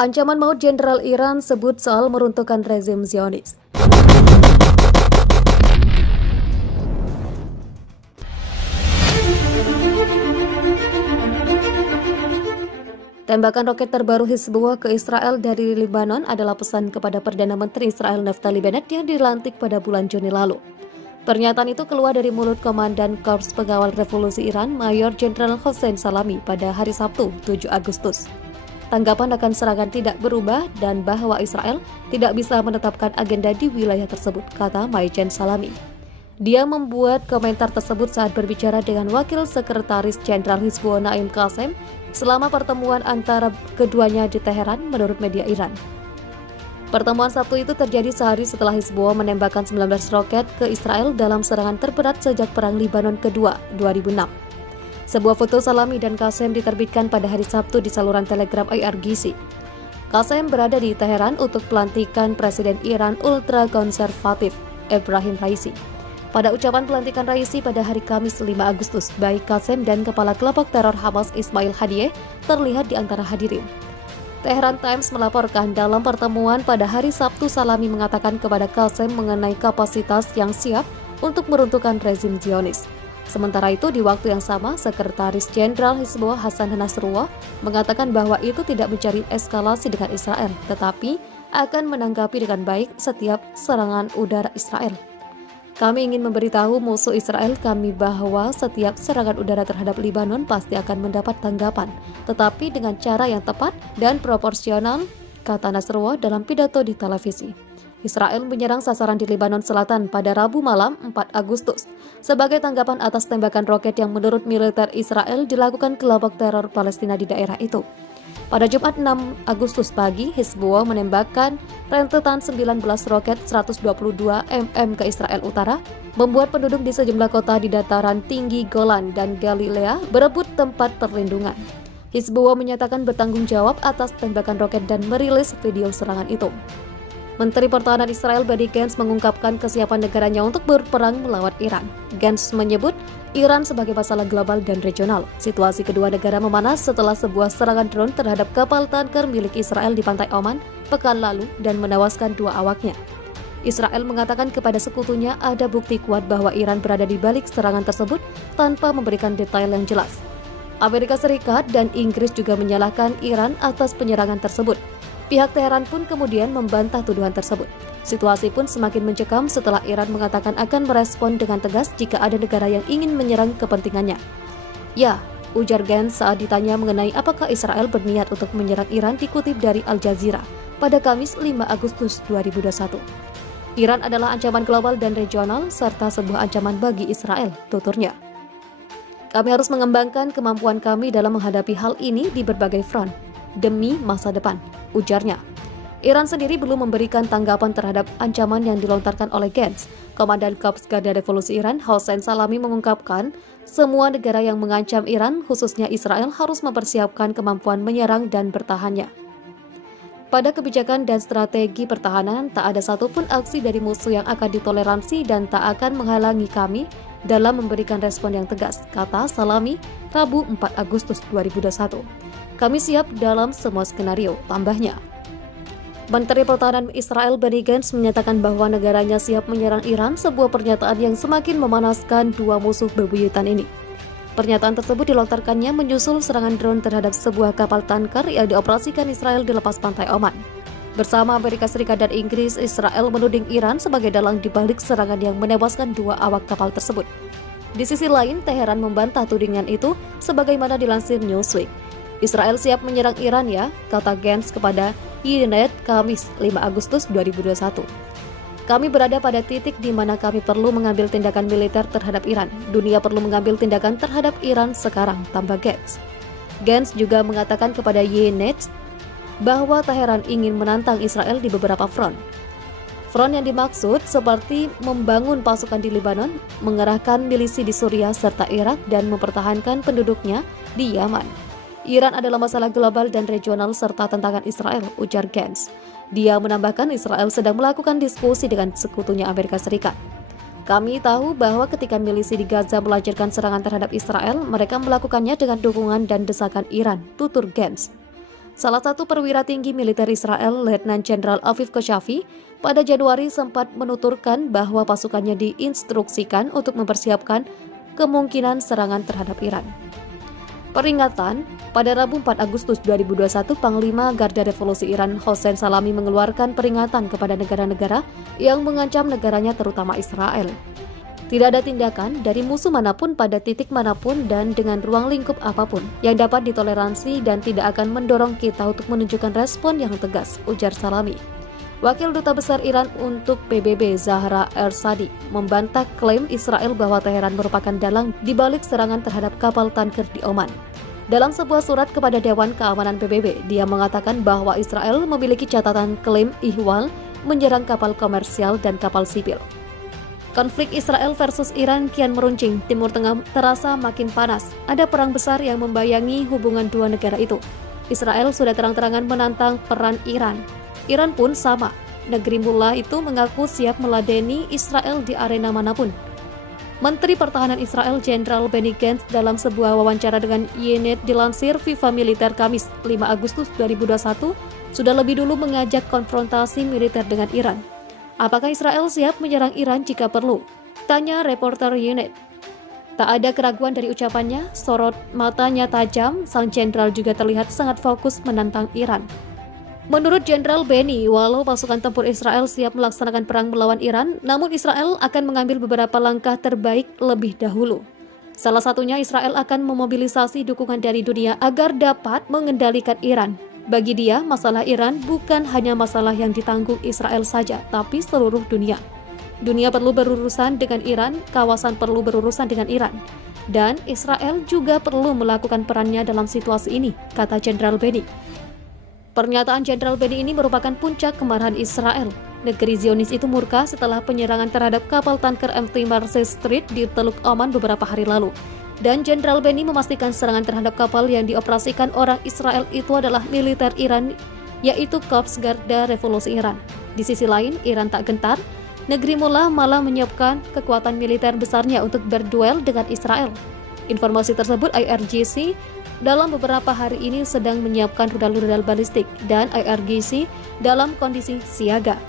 Ancaman maut Jenderal Iran sebut soal meruntuhkan rezim Zionis. Tembakan roket terbaru Hizbullah ke Israel dari Lebanon adalah pesan kepada Perdana Menteri Israel Naftali Bennett yang dilantik pada bulan Juni lalu. Pernyataan itu keluar dari mulut Komandan Korps Pengawal Revolusi Iran, Mayor Jenderal Hossein Salami pada hari Sabtu, 7 Agustus. Tanggapan akan serangan tidak berubah dan bahwa Israel tidak bisa menetapkan agenda di wilayah tersebut, kata Majen Salami. Dia membuat komentar tersebut saat berbicara dengan Wakil Sekretaris Jenderal Hizbullah Naim Qassem selama pertemuan antara keduanya di Teheran, menurut media Iran. Pertemuan Sabtu itu terjadi sehari setelah Hizbullah menembakkan 19 roket ke Israel dalam serangan terberat sejak Perang Libanon kedua 2006. Sebuah foto Salami dan Qassem diterbitkan pada hari Sabtu di saluran Telegram IRGC. Qassem berada di Teheran untuk pelantikan Presiden Iran ultra-konservatif Ebrahim Raisi. Pada ucapan pelantikan Raisi pada hari Kamis 5 Agustus, baik Qassem dan kepala kelompok teror Hamas Ismail Haniyeh terlihat di antara hadirin. Tehran Times melaporkan dalam pertemuan pada hari Sabtu, Salami mengatakan kepada Qassem mengenai kapasitas yang siap untuk meruntuhkan rezim Zionis. Sementara itu, di waktu yang sama, Sekretaris Jenderal Hizbullah Hasan Nasrullah mengatakan bahwa itu tidak mencari eskalasi dengan Israel, tetapi akan menanggapi dengan baik setiap serangan udara Israel. Kami ingin memberitahu musuh Israel kami bahwa setiap serangan udara terhadap Lebanon pasti akan mendapat tanggapan, tetapi dengan cara yang tepat dan proporsional, kata Nasrullah dalam pidato di televisi. Israel menyerang sasaran di Lebanon Selatan pada Rabu malam 4 Agustus sebagai tanggapan atas tembakan roket yang menurut militer Israel dilakukan kelompok teror Palestina di daerah itu. Pada Jumat 6 Agustus pagi, Hizbullah menembakkan rentetan 19 roket 122 mm ke Israel Utara, membuat penduduk di sejumlah kota di dataran tinggi Golan dan Galilea berebut tempat perlindungan. Hizbullah menyatakan bertanggung jawab atas tembakan roket dan merilis video serangan itu. Menteri Pertahanan Israel Benny Gantz mengungkapkan kesiapan negaranya untuk berperang melawan Iran. Gantz menyebut Iran sebagai masalah global dan regional. Situasi kedua negara memanas setelah sebuah serangan drone terhadap kapal tanker milik Israel di pantai Oman pekan lalu dan menewaskan 2 awaknya. Israel mengatakan kepada sekutunya ada bukti kuat bahwa Iran berada di balik serangan tersebut tanpa memberikan detail yang jelas. Amerika Serikat dan Inggris juga menyalahkan Iran atas penyerangan tersebut. Pihak Teheran pun kemudian membantah tuduhan tersebut. Situasi pun semakin mencekam setelah Iran mengatakan akan merespon dengan tegas jika ada negara yang ingin menyerang kepentingannya. Ya, ujar Gantz saat ditanya mengenai apakah Israel berniat untuk menyerang Iran, dikutip dari Al Jazeera pada Kamis 5 Agustus 2021. Iran adalah ancaman global dan regional serta sebuah ancaman bagi Israel, tuturnya. Kami harus mengembangkan kemampuan kami dalam menghadapi hal ini di berbagai front demi masa depan, ujarnya. Iran sendiri belum memberikan tanggapan terhadap ancaman yang dilontarkan oleh Gantz. Komandan Korps Garda Revolusi Iran, Hossein Salami mengungkapkan, semua negara yang mengancam Iran, khususnya Israel, harus mempersiapkan kemampuan menyerang dan bertahannya. Pada kebijakan dan strategi pertahanan, tak ada satupun aksi dari musuh yang akan ditoleransi dan tak akan menghalangi kami dalam memberikan respon yang tegas, kata Salami, Rabu 4 Agustus 2021. Kami siap dalam semua skenario, tambahnya. Menteri Pertahanan Israel Benny Gantz menyatakan bahwa negaranya siap menyerang Iran, sebuah pernyataan yang semakin memanaskan dua musuh bebuyutan ini. Pernyataan tersebut dilontarkannya menyusul serangan drone terhadap sebuah kapal tanker yang dioperasikan Israel di lepas pantai Oman. Bersama Amerika Serikat dan Inggris, Israel menuding Iran sebagai dalang di balik serangan yang menewaskan 2 awak kapal tersebut. Di sisi lain, Teheran membantah tudingan itu sebagaimana dilansir Newsweek. Israel siap menyerang Iran ya, kata Gantz kepada Ynet Kamis 5 Agustus 2021. Kami berada pada titik di mana kami perlu mengambil tindakan militer terhadap Iran. Dunia perlu mengambil tindakan terhadap Iran sekarang, tambah Gantz. Gantz juga mengatakan kepada Ynet bahwa Teheran ingin menantang Israel di beberapa front. Front yang dimaksud seperti membangun pasukan di Lebanon, mengerahkan milisi di Suriah serta Irak, dan mempertahankan penduduknya di Yaman. Iran adalah masalah global dan regional serta tantangan Israel, ujar Gantz. Dia menambahkan Israel sedang melakukan diskusi dengan sekutunya Amerika Serikat. Kami tahu bahwa ketika milisi di Gaza melancarkan serangan terhadap Israel, mereka melakukannya dengan dukungan dan desakan Iran, tutur Gantz. Salah satu perwira tinggi militer Israel, Letnan Jenderal Aviv Koshavi, pada Januari sempat menuturkan bahwa pasukannya diinstruksikan untuk mempersiapkan kemungkinan serangan terhadap Iran. Peringatan, pada Rabu 4 Agustus 2021, Panglima Garda Revolusi Iran Hossein Salami mengeluarkan peringatan kepada negara-negara yang mengancam negaranya terutama Israel. Tidak ada tindakan dari musuh manapun pada titik manapun dan dengan ruang lingkup apapun yang dapat ditoleransi dan tidak akan mendorong kita untuk menunjukkan respon yang tegas, ujar Salami. Wakil Duta Besar Iran untuk PBB Zahra Ersadi membantah klaim Israel bahwa Teheran merupakan dalang di balik serangan terhadap kapal tanker di Oman. Dalam sebuah surat kepada Dewan Keamanan PBB, dia mengatakan bahwa Israel memiliki catatan klaim ihwal menyerang kapal komersial dan kapal sipil. Konflik Israel versus Iran kian meruncing, Timur Tengah terasa makin panas. Ada perang besar yang membayangi hubungan dua negara itu. Israel sudah terang-terangan menantang peran Iran. Iran pun sama. Negeri mula itu mengaku siap meladeni Israel di arena manapun. Menteri Pertahanan Israel Jenderal Benny Gantz dalam sebuah wawancara dengan Ynet dilansir Viva Militer Kamis 5 Agustus 2021 sudah lebih dulu mengajak konfrontasi militer dengan Iran. Apakah Israel siap menyerang Iran jika perlu? Tanya reporter Ynet. Tak ada keraguan dari ucapannya, sorot matanya tajam, sang jenderal juga terlihat sangat fokus menantang Iran. Menurut Jenderal Benny, walau pasukan tempur Israel siap melaksanakan perang melawan Iran, namun Israel akan mengambil beberapa langkah terbaik lebih dahulu. Salah satunya Israel akan memobilisasi dukungan dari dunia agar dapat mengendalikan Iran. Bagi dia, masalah Iran bukan hanya masalah yang ditanggung Israel saja, tapi seluruh dunia. Dunia perlu berurusan dengan Iran, kawasan perlu berurusan dengan Iran. Dan Israel juga perlu melakukan perannya dalam situasi ini, kata Jenderal Benny. Pernyataan Jenderal Benny ini merupakan puncak kemarahan Israel. Negeri Zionis itu murka setelah penyerangan terhadap kapal tanker MT Marseille Street di Teluk Oman beberapa hari lalu. Dan Jenderal Benny memastikan serangan terhadap kapal yang dioperasikan orang Israel itu adalah militer Iran, yaitu Korps Garda Revolusi Iran. Di sisi lain, Iran tak gentar. Negeri mula malah menyiapkan kekuatan militer besarnya untuk berduel dengan Israel. Informasi tersebut IRGC dalam beberapa hari ini sedang menyiapkan rudal-rudal balistik dan IRGC dalam kondisi siaga.